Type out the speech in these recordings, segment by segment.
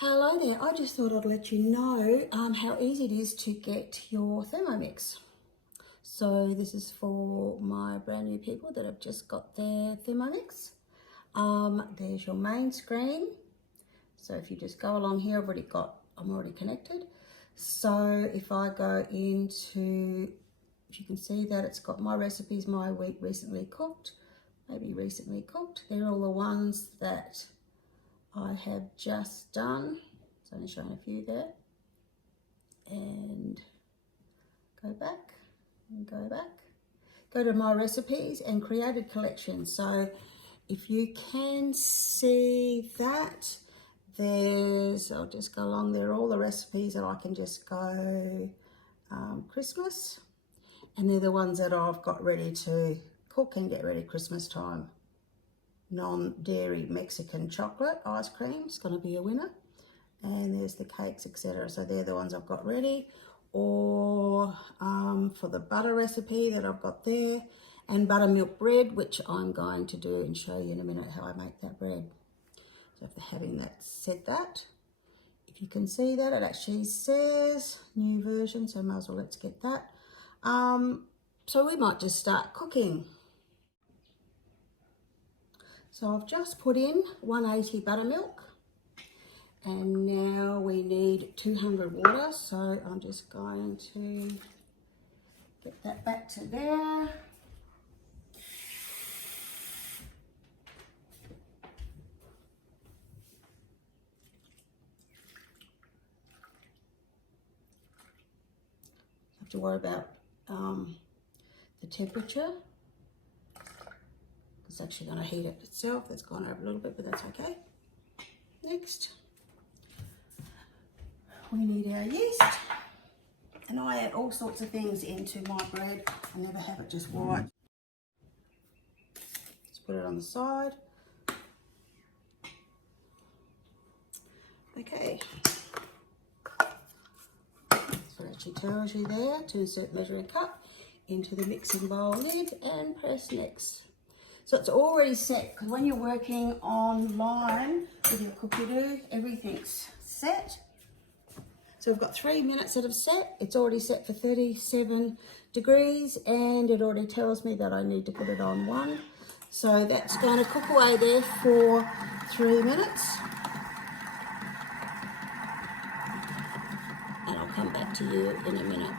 Hello there, I just thought I'd let you know how easy it is to get your Thermomix. So this is for my brand new people that have just got their Thermomix. There's your main screen. So if you just go along here, I'm already connected. So if I go into, if you can see that it's got my recipes, my week recently cooked, maybe recently cooked. They're all the ones that I have just done. It's only showing a few there. And go back and go back. Go to my recipes and created collection. So if you can see that, I'll just go along there, all the recipes that I can just go Christmas. And they're the ones that I've got ready to cook and get ready Christmas time. Non-dairy Mexican chocolate ice cream is going to be a winner, and there's the cakes, etc. So they're the ones I've got ready. Or for the butter recipe that I've got there, and buttermilk bread, which I'm going to do and show you in a minute how I make that bread. So after having that said that, if you can see that, it actually says new version, so might as well let's get that. So we might just start cooking. So I've just put in 180 buttermilk, and now we need 200 water. So I'm just going to get that back to there. Have to worry about the temperature. It's actually going to heat it itself. It's gone over a little bit, but that's okay. Next, we need our yeast. And I add all sorts of things into my bread. I never have it just white. Just put it on the side. Okay. So it actually tells you there to insert measuring cup into the mixing bowl lid and press next. So it's already set, because when you're working online with your Cookidoo, everything's set. So we've got 3 minutes that have set. It's already set for 37 degrees, and it already tells me that I need to put it on 1. So that's going to cook away there for 3 minutes. And I'll come back to you in a minute.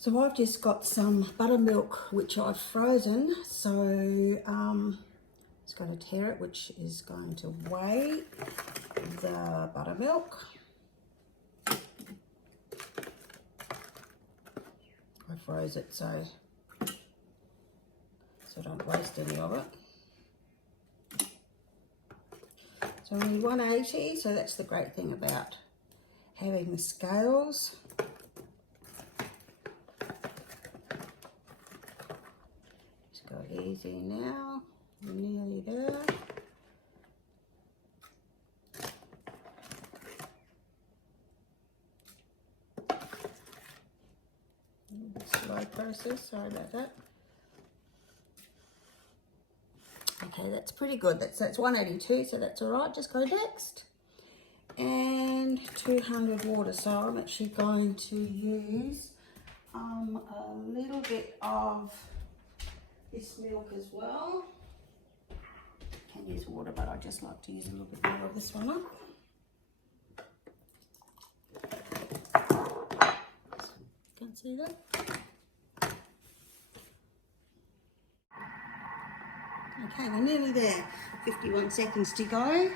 So I've just got some buttermilk which I've frozen, so it's going to tear it, which is going to weigh the buttermilk. froze it, so I don't waste any of it. So we need 180, so that's the great thing about having the scales. Just go easy now, we're nearly there. Slow process, sorry about that. Okay, that's pretty good. That's 182, so that's all right. Just go next. And 200 water. So I'm actually going to use a little bit of this milk as well. Can use water, but I just like to use a little bit more of this one up. Can't see that. Okay, we're nearly there. 51 seconds to go.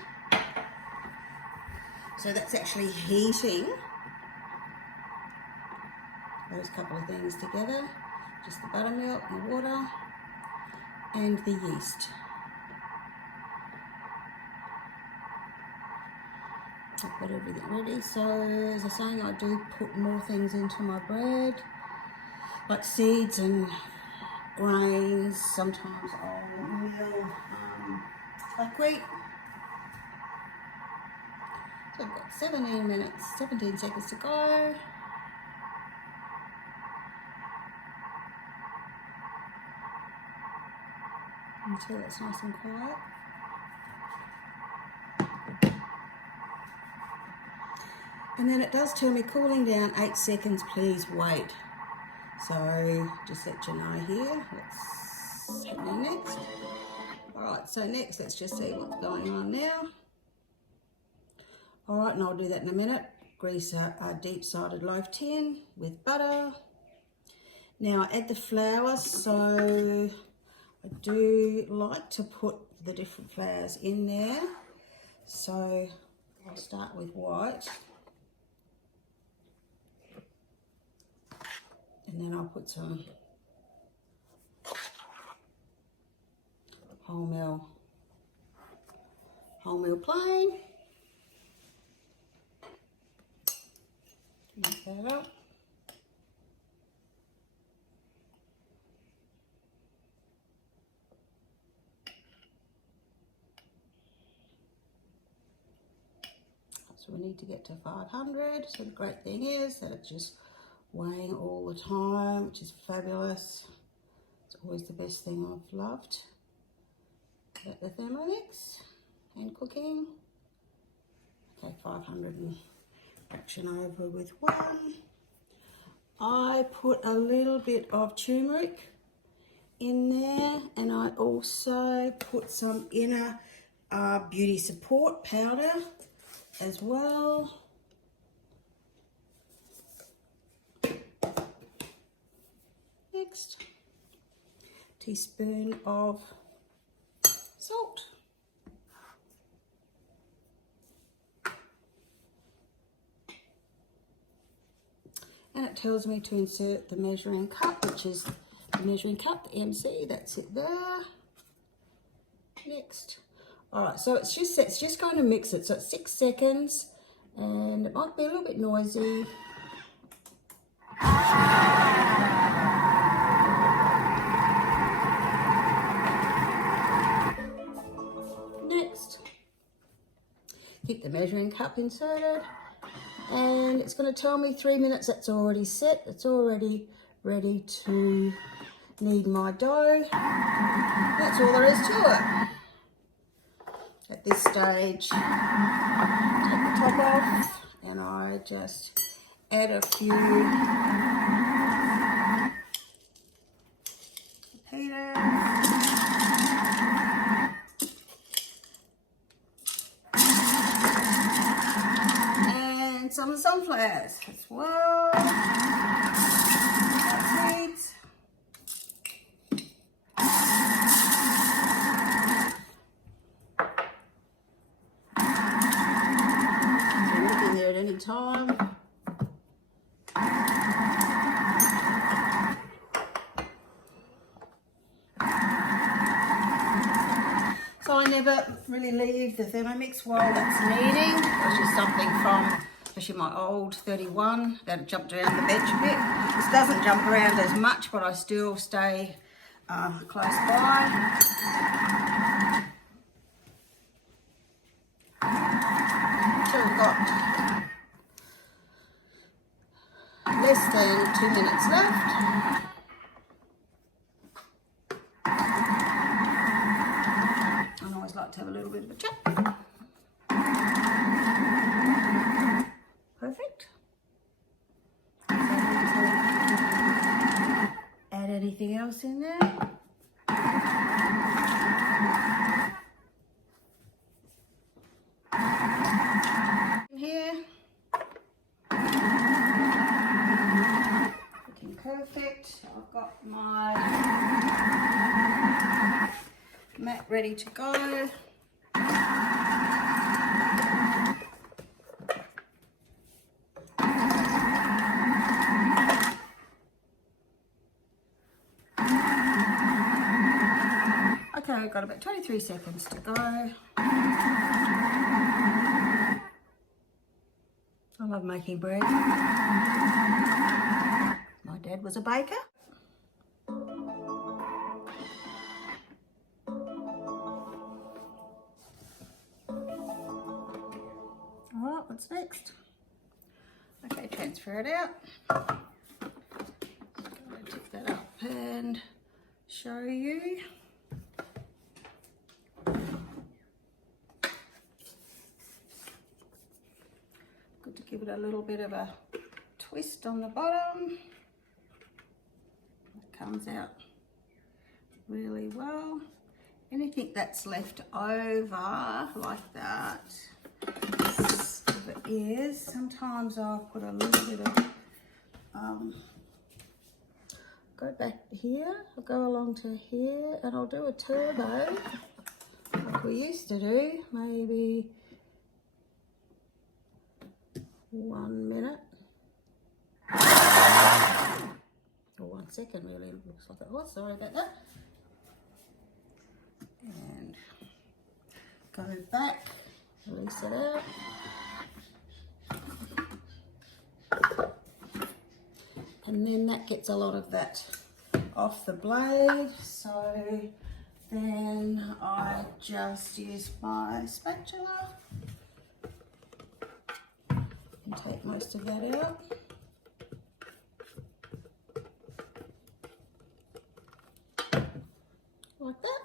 So that's actually heating those couple of things together. Just the buttermilk, the water, and the yeast. I've got everything ready. So as I was saying, I do put more things into my bread, like seeds and grains. Sometimes I'll mill buckwheat. So I've got 17 seconds to go. Until it's nice and quiet. And then it does tell me cooling down 8 seconds, please wait. So just let you know here what's happening next. All right, so next let's just see what's going on now. All right, and I'll do that in a minute. Grease a deep-sided loaf tin with butter. Now I add the flour, so I do like to put the different flours in there. So I'll start with white. And then I'll put some wholemeal plain. Mix that up. So we need to get to 500. So the great thing is that it's just weighing all the time, which is fabulous. It's always the best thing I've loved about the Thermomix and cooking. Okay, 500 and fraction over with one. I put a little bit of turmeric in there, and I also put some inner beauty support powder as well. Next, teaspoon of salt. And it tells me to insert the measuring cup, which is the measuring cup, the MC, that's it there. Next. All right, so it's just going to mix it. So it's 6 seconds, and it might be a little bit noisy. Next, keep the measuring cup inserted, and it's going to tell me 3 minutes. That's already set. It's already ready to knead my dough. That's all there is to it. At this stage, take the top off, and I just add a few potatoes and some sunflowers as well. Seeds. Time. never really leave the Thermomix while it's kneading, which is something from especially my old 31 that jumped around the bench a bit. This doesn't jump around as much, but I still stay close by. So we've got less than 2 minutes left. I always like to have a little bit of a chat. Perfect. Add anything else in there? Here. Looking perfect. I've got my mat ready to go. Okay, we've got about 23 seconds to go. I love making bread. My dad was a baker. Alright, what's next? Okay, transfer it out. Just going to tip that up and show you. Good to give it a little bit of a twist on the bottom. It comes out really well. Anything that's left over like that, if it is, sometimes I'll put a little bit of, go back here, I'll go along to here and I'll do a turbo like we used to do, maybe 1 minute. Or 1 second really, looks like it was, sorry about that. And go back, release it out. And then that gets a lot of that off the blade, so then I just use my spatula and take most of that out. Like that.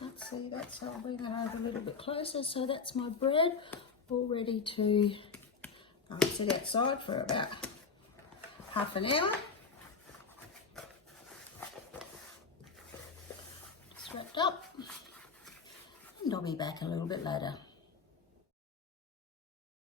Let's see, that's, I'll bring that over a little bit closer. So that's my bread all ready to sit outside for about half an hour. It's wrapped up and I'll be back a little bit later.